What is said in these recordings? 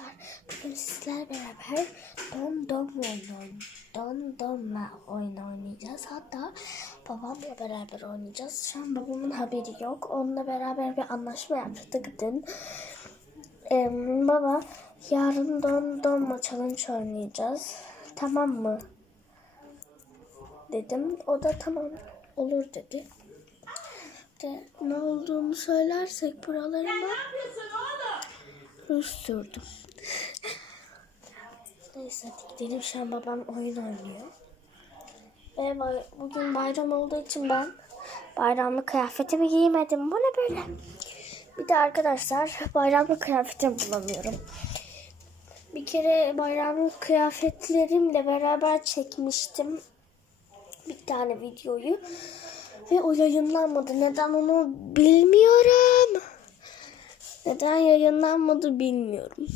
arkadaşlar. Bugün sizlerle beraber Don Don oyun oyn- Don Don'la oyun oynayacağız. Hatta babamla beraber oynayacağız. Şu an babamın haberi yok. Onunla beraber bir anlaşma yaptık dün. Ee, baba yarın Don Don'la challenge oynayacağız. Tamam mı? Dedim. O da tamam olur dedi. De, ne olduğunu söylersek buralarıma Ruj sürdüm. Neyse hadi gidelim. Şu an babam oyun oynuyor. Ve bugün bayram olduğu için ben bayramlık kıyafetimi giymedim. Bu ne böyle? Bir de arkadaşlar bayramlık kıyafetimi bulamıyorum. Bir kere bayramlık kıyafetlerimle beraber çekmiştim bir tane videoyu. Ve o yayınlanmadı. Neden onu bilmiyorum. Neden yayınlanmadı bilmiyorum.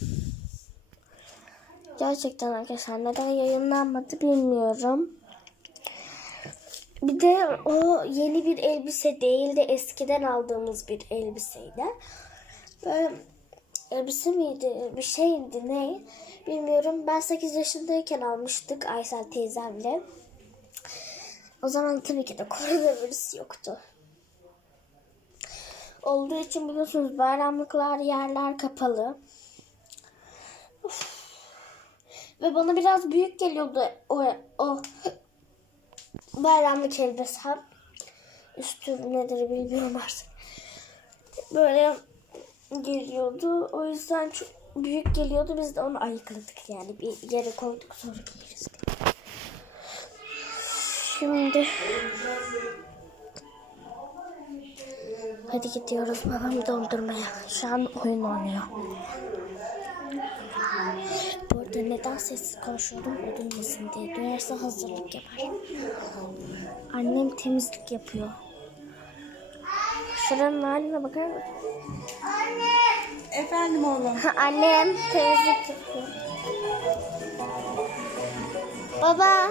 Gerçekten arkadaşlar neden yayınlanmadı bilmiyorum. Bir de o yeni bir elbise değil de eskiden aldığımız bir elbiseydi. Böyle elbise miydi bir şeydi ne bilmiyorum. Ben 8 yaşındayken almıştık Aysel teyzemle. O zaman tabii ki de koronavirüs yoktu olduğu için biliyorsunuz bayramlıklar yerler kapalı. Of. Ve bana biraz büyük geliyordu o, o bayramlık elbisem. Üstü nedir bilmiyorum artık. Böyle geliyordu. O yüzden çok büyük geliyordu. Biz de onu ayıkladık yani. Bir yere koyduk sonra giyeriz. Şimdi Hadi gidiyoruz babamı dondurmaya. Şu an oyun oynuyor. Bu arada neden sessiz konuşuyorum o duymasın diye. Duyarsa hazırlık yapar. Annem temizlik yapıyor. Şuranın haline bakar mısın? Efendim oğlum. Annem temizlik yapıyor. Baba.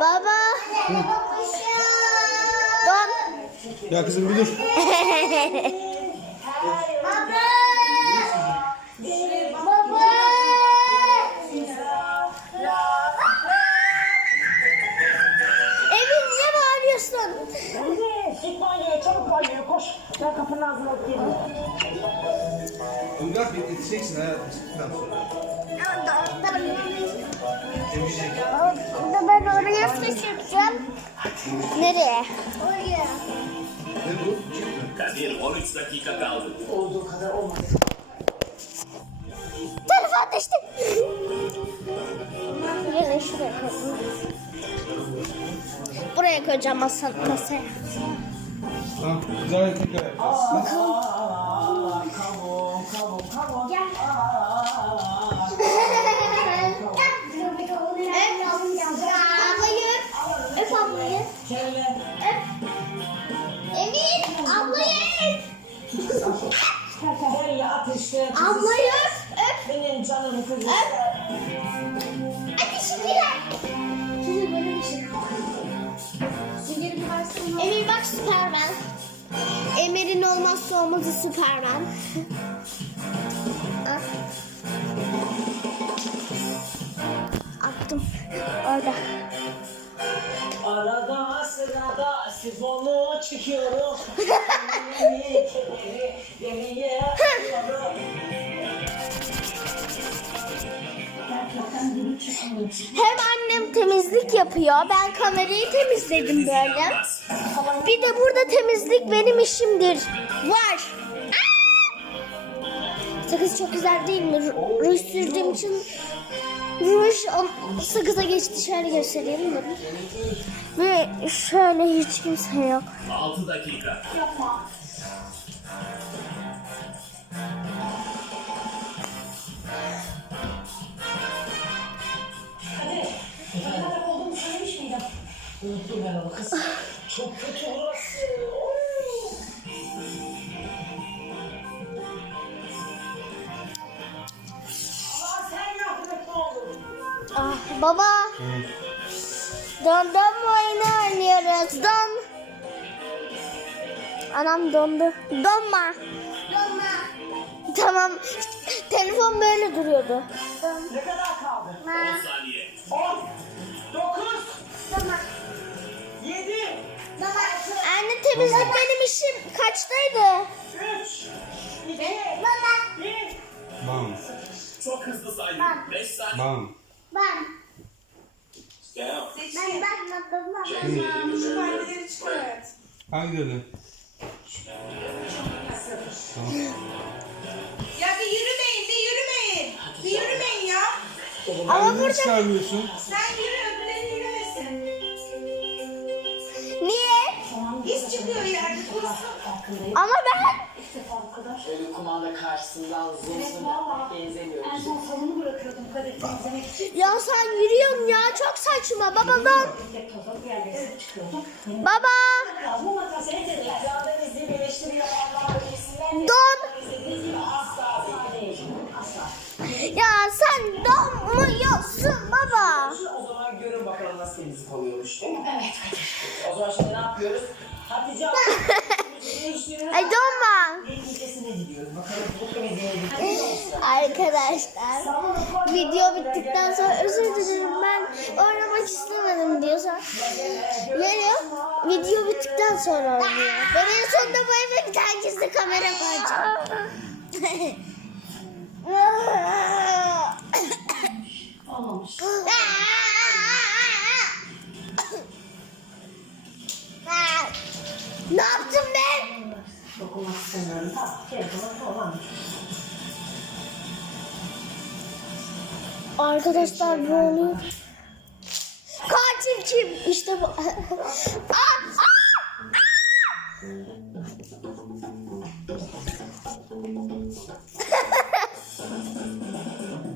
Baba. Don. Ya kızım bir dur. Baba. Emin niye bağırıyorsun? Git banyoya çabuk banyoya koş. Ben kapının ağzına geliyorum. Uygar bir yetişeceksin hayatım çıktıktan sonra. Temizlik. Ben oraya sıçrayacağım. Nereye? Oraya. Ne bu? Kadir 13 dakika kaldı. Olduğu kadar olmadı. Telefon düştü. Gelin şuraya koyayım. Buraya koyacağım masa, masaya. Tamam. Güzel yapacağız. Aa, Hadi şimdiler. Şimdi böyle bir şey. Emir bak Süpermen. Emir'in olmazsa olmazı Süpermen. Ah. Attım. Orada. Arada sırada sifonu çekiyorum. Yapıyorum. Gerçekten gibi çıkmıyor. Hem annem temizlik yapıyor. Ben kamerayı temizledim böyle. Bir de burada temizlik benim işimdir. Var. Sakız çok güzel değil mi? Ru- Ruj sürdüğüm için ruj sakıza geçti. Şöyle göstereyim mi? Ve şöyle hiç kimse yok. 6 dakika. olduğumu Onu kız. Çok kötü. Oy. Sen ne olur. Ah baba. Don don mu oyunu oynuyoruz? Don. Anam dondu. Donma. Donma. Tamam. Telefon böyle duruyordu. Ne kadar kaldı? 10 saniye. 10, 9, Tamam. 7, Anne temizlik benim işim kaçtaydı? 3, 2, 1. Bam. Çok hızlı saydım. 5 saniye. Bam. Ben. Devam. Ben bakmadım. Şu perdeleri çıkart. Hangi dedi? Tamam. Ya bir yürümeyin, bir yürümeyin. Bir yürümeyin ya. Ama Niye burada çıkarmıyorsun? Sen yerde, kurusun. Ama ben Şöyle kumanda karşısından zoom zoom benzemiyoruz. salonu bırakıyordum kadeh temizlemek için. ya sen yürüyorsun ya çok saçma baba don. Çıkıyordum. Baba Allah don. Ya sen donmuyorsun baba. O zaman görün bakalım nasıl temizlik oluyormuş değil mi? Evet. O zaman şimdi ne yapıyoruz? Hatice. Ay donma. Arkadaşlar video bittikten sonra özür dilerim ben oynamak istemedim diyorsa geliyor video bittikten sonra oynuyor. Ben en sonunda bu eve bir tane gizli kamera koyacağım. Olmamış. Dokunmak istemiyorum da. Telefona olmamış. Arkadaşlar bu oluyor. Katil kim? İşte bu. Aa, aa!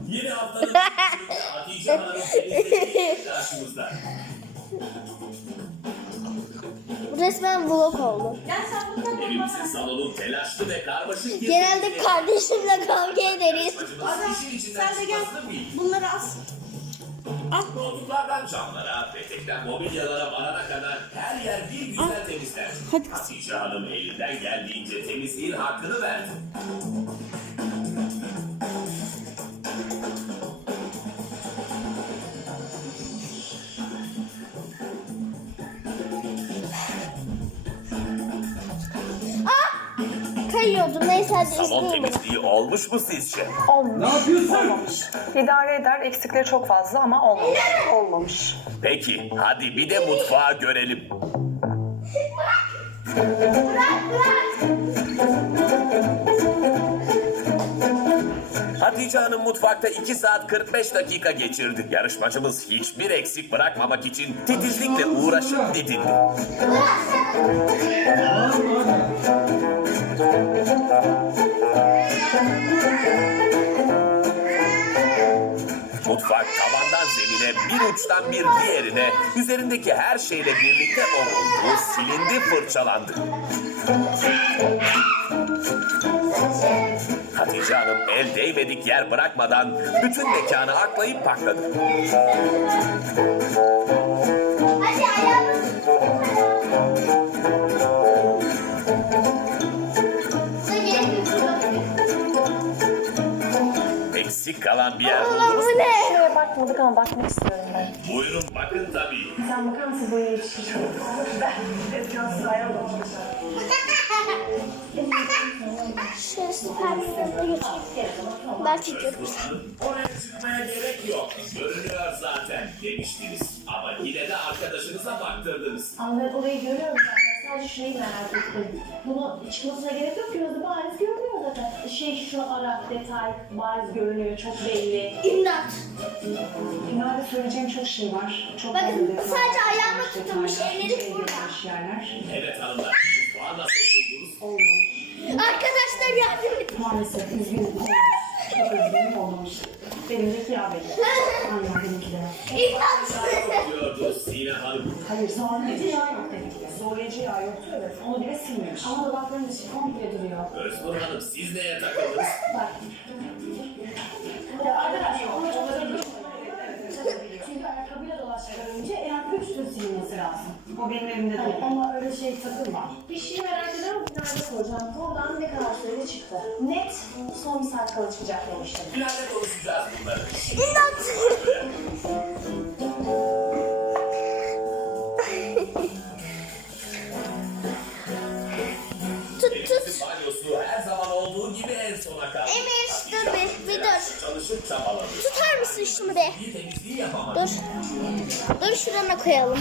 Yeni haftanın Hatice Hanım'ın karşımızda. Resmen vlog oldu. Evimizin salonu telaşlı ve karmaşık bir Genelde kardeşimle kavga ederiz. İçinden sen de gel. Bunları as. Koltuklardan camlara, petekten mobilyalara varana kadar her yer bir güzel temizler. Hatice Hanım elinden geldiğince temizliğin hakkını verdi. Hadi Salon izleyelim. temizliği olmuş mu sizce? Ne yapıyorsun? İdare eder. Eksikleri çok fazla ama olmamış. Olmamış. Peki hadi bir de mutfağı görelim. Hatice Hanım mutfakta 2 saat 45 dakika geçirdi. Yarışmacımız hiçbir eksik bırakmamak için titizlikle uğraşıp didindi. Mutfak tavandan zemine bir uçtan bir diğerine üzerindeki her şeyle birlikte ovuldu, silindi, fırçalandı. Hatice Hanım el değmedik yer bırakmadan bütün mekanı aklayıp pakladı. Hadi ayağımı Eksik kalan bir yer buldunuz bu mu? ne? Şuraya bakmadık ama bakmak istiyorum ben. Buyurun bakın tabii. Sen bakar mısın bu yetişmiş? Ben esnasız ayrılmamış. Şöyle süpermenle götüreyim. Belki görürüz. Oraya çıkmaya gerek yok. Görünüyor zaten demiştiniz. Ama yine de arkadaşınıza baktırdınız. Ama ben orayı görüyorum zaten. Sadece şurayı merak ettim. Bunu çıkmasına gerek yok ki. Orada bariz görünüyor zaten. Şey şu ara detay bariz görünüyor. Çok belli. İmdat. Finalde söyleyeceğim çok şey var. Çok Bakın, sadece ayağıma tutulmuş, elleri şey burada. Yerler. Evet hanımlar, buldunuz? Olmamış. Arkadaşlar yardım edin. Maalesef üzgünüm. Olmamış. Çok üzgünüm olmamış. Benimdeki yağbeli. Aynen benimki de. Hayır zorlayıcı yağ yok demek ki. Zorlayıcı yağ yoktu evet. Onu bile silmemiş. Ama dolapların dışı komple duruyor. Özgür Hanım siz neye takıldınız? Bak. Ya arkadaşlar onu çok silinmesi lazım. O benim elimde değil. Ama öyle şey takılma. Bir şey merak ediyorum. Nerede koyacağım? Buradan ne kadar sürede çıktı. Net son bir saat kala çıkacak demiştim. Finalde konuşacağız bunları. İmdat. tut tut. Deniz'in banyosu her zaman olduğu gibi en sona kaldı. Emir dur bir, bir dur. Çalışıp çabaladı. Tutar mısın şunu be? Dur. Dur şurana koyalım.